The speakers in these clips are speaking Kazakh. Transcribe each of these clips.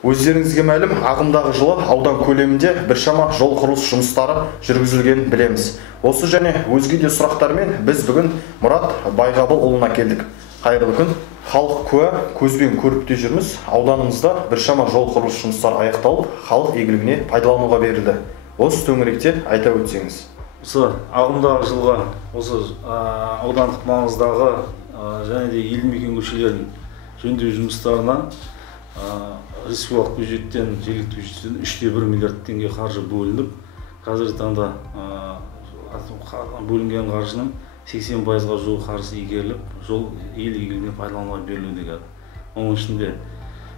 Өздеріңізге мәлім, ағымдағы жылы аудан көлемінде біршама жол құрылыс жұмыстары жүргізілгенін білеміз. Осы және өзге де сұрақтармен біз бүгін Мұрат Байғабылұлына келдік. Қайырлы күн. Халық куә, көзбен көріп те жүрміз. Ауданымызда біршама жол құрылыс жұмыстары аяқталып, халық игілігіне пайдалануға берілді. Осы төңіректе айта өтсеңіз. Осы ағымдағы жылға осы аудандық маңыздағы және де елді мекен көшелерін жөндеу жұмыстарына республикалық бюджеттен, жергілікті бюджеттен 3,1 миллиард теңге қаржы бөлініп, қазіргі таңда бөлінген қаржының 80%-ға жуық қаржысы игеріліп, жол ел игілігіне пайдалануға берілуде. Оның ішінде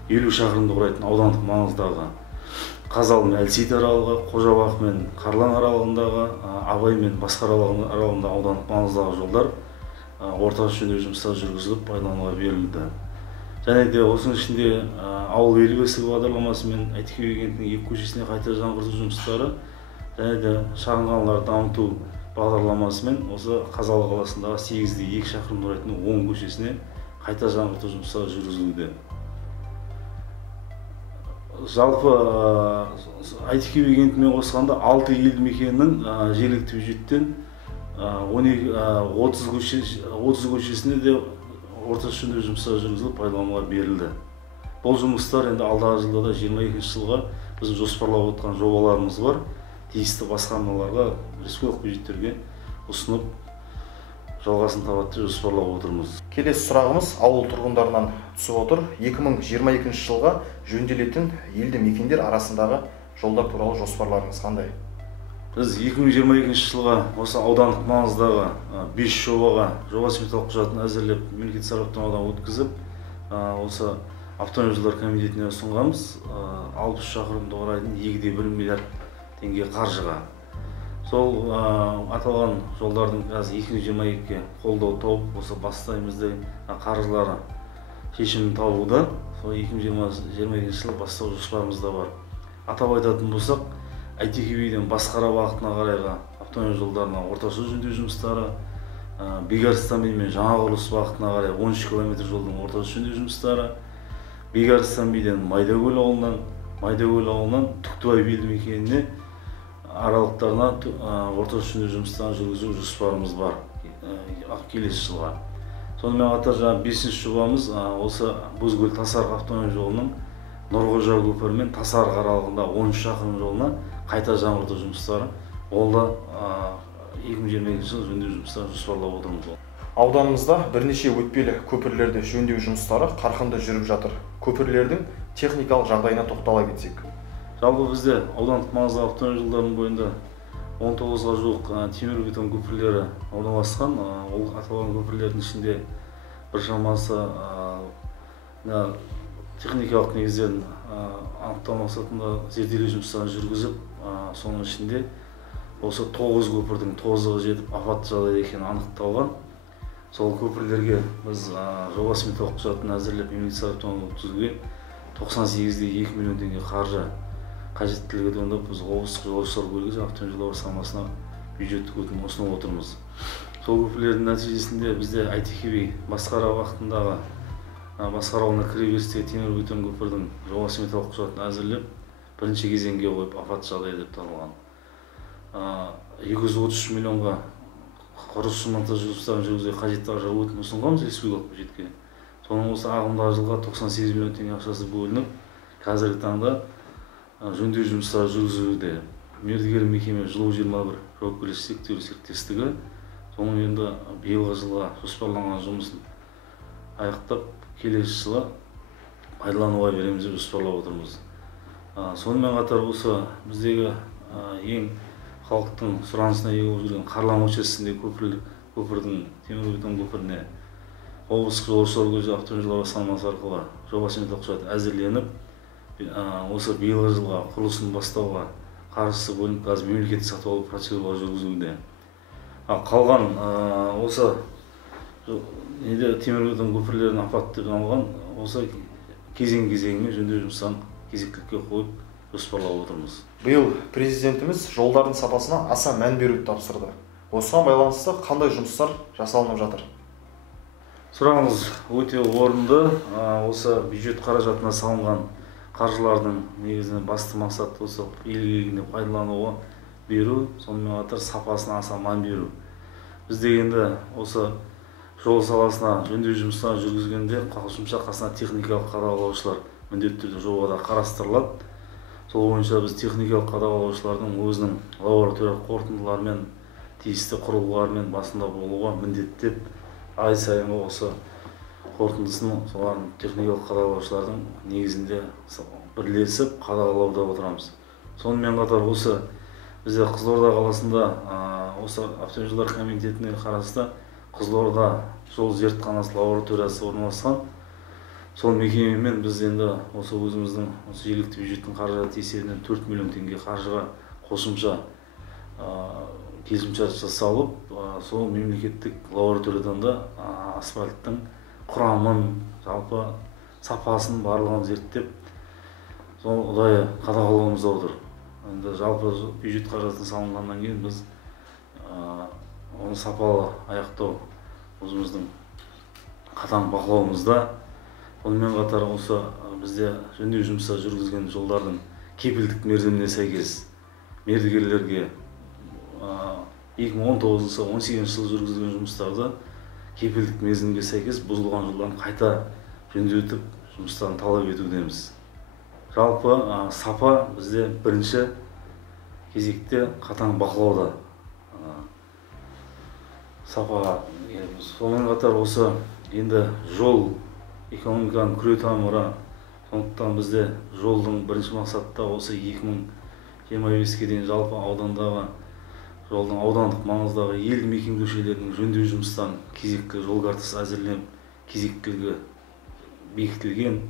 50 шақырымды құрайтын аудандық маңыздағы Қазалы мен Әлсейіт аралығы, Қожабақ мен Қарлан аралығындағы, Абай мен Басқар аралығында аудандық маңыздағы жолдар орталық жөндеу жұмыстары жүргізіліп пайдалануға берілді. Және де осының ішінде ауыл ел бесігі бағдарламасы мен Әйтеке би кентінің 2 көшесіне қайта жаңғырту жұмыстары және де шағын қалаларды дамыту бағдарламасы мен осы Қазалы қаласындағы 8-де 2 шақырым құрайтын 10 көшесіне қайта жаңғырту жұмыстары жүргізілуде. Жалпы Әйтеке би кентімен қосқанда 6 елді мекеннің жергілікті бюджеттен 30 көшесіне де орталық жөндеу жұмыстары жүргізіліп пайдалануға берілді. Бұл жұмыстар енді алдағы жылда да 22 жылға біздің жоспарлап отқан жобаларымыз бар. Тиісті басқармаларға, республикалық бюджеттерге ұсынып жалғасын табады деп жоспарлап отырмыз. Келесі сұрағымыз ауыл тұрғындарынан түсіп отыр. 2022 жылға жөнделетін елді мекендер арасындағы жолдар туралы жоспарларыңыз қандай? Біз 2022 жылға осы аудандық маңыздағы 5 жобаға жоба сметалық құжатын әзірлеп, мемлекеттік сараптамадан өткізіп, осы автомобиль жолдар комитетіне ұсынғанбыз. 60 шақырымды құрайтын 2,1 миллиард теңге қаржыға. Сол аталған жолдардың қазір 2022-ге қолдау тауып, осы бастаймызды қаржылары шешімін табуда. Сол 2022 жылы бастау жоспарымызда бар. Атап айтатын болсақ, Әйтеке биден Басқара бағытына қарайғы автомобиль жолдарына орташа жөндеу жұмыстары, Бекарыстан мен Жаңақұрылыс бағытына қарай 13 км жолдың орташа жөндеу жұмыстары, Бекарыстан биден Майдакөл ауылынан Түктібай елді мекеніне аралықтарына орташа жөндеу жұмыстарын жүргізу жоспарымыз бар келесі жылға. Сонымен қатар 5-ші жобамыз осы Бозкөл Тасарық автомобиль жолының Нұрғожа көпірі мен Тасарық аралығында 13 шақырым жолына қайта жаңғырту жұмыстары. Ол да 2022 жыл жөндеу жұмыстарын жоспарлап отырмыз. Ауданымызда бірнеше өтпелі көпірлерді жөндеу жұмыстары қарқынды жүріп жатыр. Көпірлердің техникалық жағдайына тоқтала кетсек. Жалпы бізде аудандық маңызды автомобиль жолдарының бойында 19-ға жуық темірбетон көпірлері орналасқан. Ол аталған көпірлердің ішінде біршамасы техникалық негіздерін анықтау мақсатында зерделеу жұмыстарын жүргізіп, соның ішінде осы 9 көпірдің тозығы жетіп апатты жағдайда екені анықталған. Сол көпірлерге біз жоба сметалық құжатын әзірлеп, мемлекеттік сараптамадан өткізуге 98,2 миллион теңге қаржы қажеттілігі туындап, біз облыстық жолаушылар көлігі автомобиль жолдар басқармасына бюджеттік өтінім ұсынып отырмыз. Сол көпірлердің нәтижесінде бізде Әйтеке би Басқара бағытындағы Басқара ауылына кіреберістегі темірбетон көпірдің жоба сметалық құжатын әзірлеп, бірінші кезеңге қойып апатты жағдай деп танылған. 233 миллионға құрылыс монтаж жұмыстарын жүргізуге қажетті қаржы өтінім ұсынғанбыз республикалық бюджетке. Соның осы ағымдағы жылға 98 миллион теңге ақшасы бөлініп, қазіргі таңда жөндеу жұмыстары жүргізілуде. Мердігер мекеме Жылу 21 жауапкершілігі шектеулі серіктестігі соның енді биылғы жылға жоспарланған жұмысын аяқтап, келесі жылы пайдалануға береміз деп жоспарлап отырмыз. Сонымен қатар осы біздегі ең халықтың сұранысына ие болып жүрген Қарлан көшесіндегі көпірдің темірбетон көпіріне облыстық жолаушылар көлігі автомобиль жолдар басқармасы арқылы жоба сметалық құжаты әзірленіп, осы биылғы жылға құрылысын бастауға қаржысы бөлініп, қазір мемлекеттік сатып алу процедуралары жүргізілуде. Қалған осы темірбетон көпірлерін апатты деп танылған осы кезең-кезеңімен жөндеу жұмыстарын кезектілікке қойып жоспарлап отырмыз. Биыл президентіміз жолдардың сапасына аса мән беруді тапсырды. Осыған байланысты қандай жұмыстар жасалынып жатыр? Сұрағыңыз өте орынды. Осы бюджет қаражатына салынған қаржылардың негізінен басты мақсаты осы ел игілігіне пайдалануға беру, сонымен қатар сапасына аса мән беру. Бізде енді осы жол саласына жөндеу жұмыстарын жүргізгенде қосымша қасына техникалық қадағалаушылар міндетті түрде жобада қарастырылады. Сол бойынша біз техникалық қадағалаушылардың өзінің лабораториялық қорытындыларымен, тиісті құрылғылармен басында болуға міндеттеп, ай сайынғы осы қорытындысын солардың техникалық қадағалаушылардың негізінде бірлесіп қадағалауда отырамыз. Сонымен қатар осы бізде Қызылорда қаласында осы автожолдар комитетіне қарасты Қызылорда жол зертханасы лабораториясы орналасқан. Сол мекемемен біз енді осы өзіміздің осы жергілікті бюджеттің қаражаты есебінен 4 миллион теңге қаржыға қосымша келісімшарт жасалып, сол мемлекеттік лабораториядан да асфальттың құрамын, жалпы сапасын барлығын зерттеп, сол ұдайы қадағалауымызда отыр. Енді жалпы бюджет қаражаты салынғаннан кейін біз оны сапалы аяқтау өзіміздің қатаң бақылауымызда. Онымен қатар осы бізде жөндеу жұмысы жүргізген жолдардың кепілдік мерзіміне сәйкес мердігерлерге 2019-18 жыл жүргізген жұмыстарды кепілдік мерзімге сәйкес бұзылған жолдарын қайта жөндетіп жұмыстарын талап етудеміз. Жалпы сапа бізде бірінші кезекте қатаң бақылауда. Сапаға сонымен қатар осы енді жол экономиканың күре тамыры, сондықтан бізде жолдың бірінші мақсатта осы 2025-ке дейін жалпы аудандағы жолдың аудандық маңыздағы елді мекен көшелерінің жөндеу жұмыстарын кезекті жол картасы әзірленіп, кезектілігі бекітілген.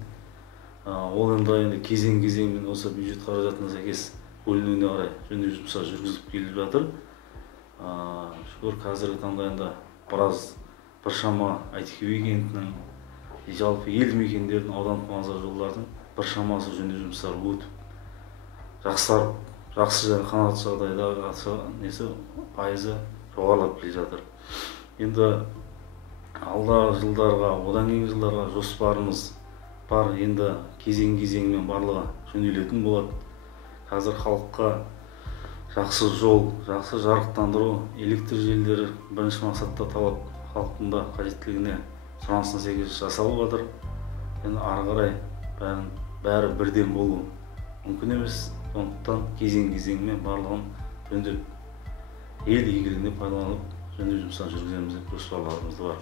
Ол енді кезең-кезеңмен осы бюджет қаражатына сәйкес бөлінуіне қарай жөндеу жұмыстары жүргізіліп келіп жатыр. Шүкір, қазіргі таңда енді біршама Әйтеке кентінің жалпы елді мекендердің аудандық маңызды жолдардың біршамасы жөндеу жұмыстары өтіп жақсарып, жақсы және қанағат жағдайда пайызы жоғарылап келе жатыр. Енді алдағы жылдарға, одан кейінгі жылдарға жоспарымыз бар. Енді кезең-кезеңмен барлығы жөнделетін болады. Қазір халыққа жақсы жол, жақсы жарықтандыру, электр желілері бірінші мақсатта талап халықтың да қажеттілігіне сұранысына сәйкес жасалып жатыр. Енді ары қарай бәрі бірден болу мүмкін емес. Сондықтан кезең-кезеңмен барлығын жөндеп, ел игілігіне пайдаланып жөндеу жұмыстарын жүргіземіз деп жоспарларымыз бар.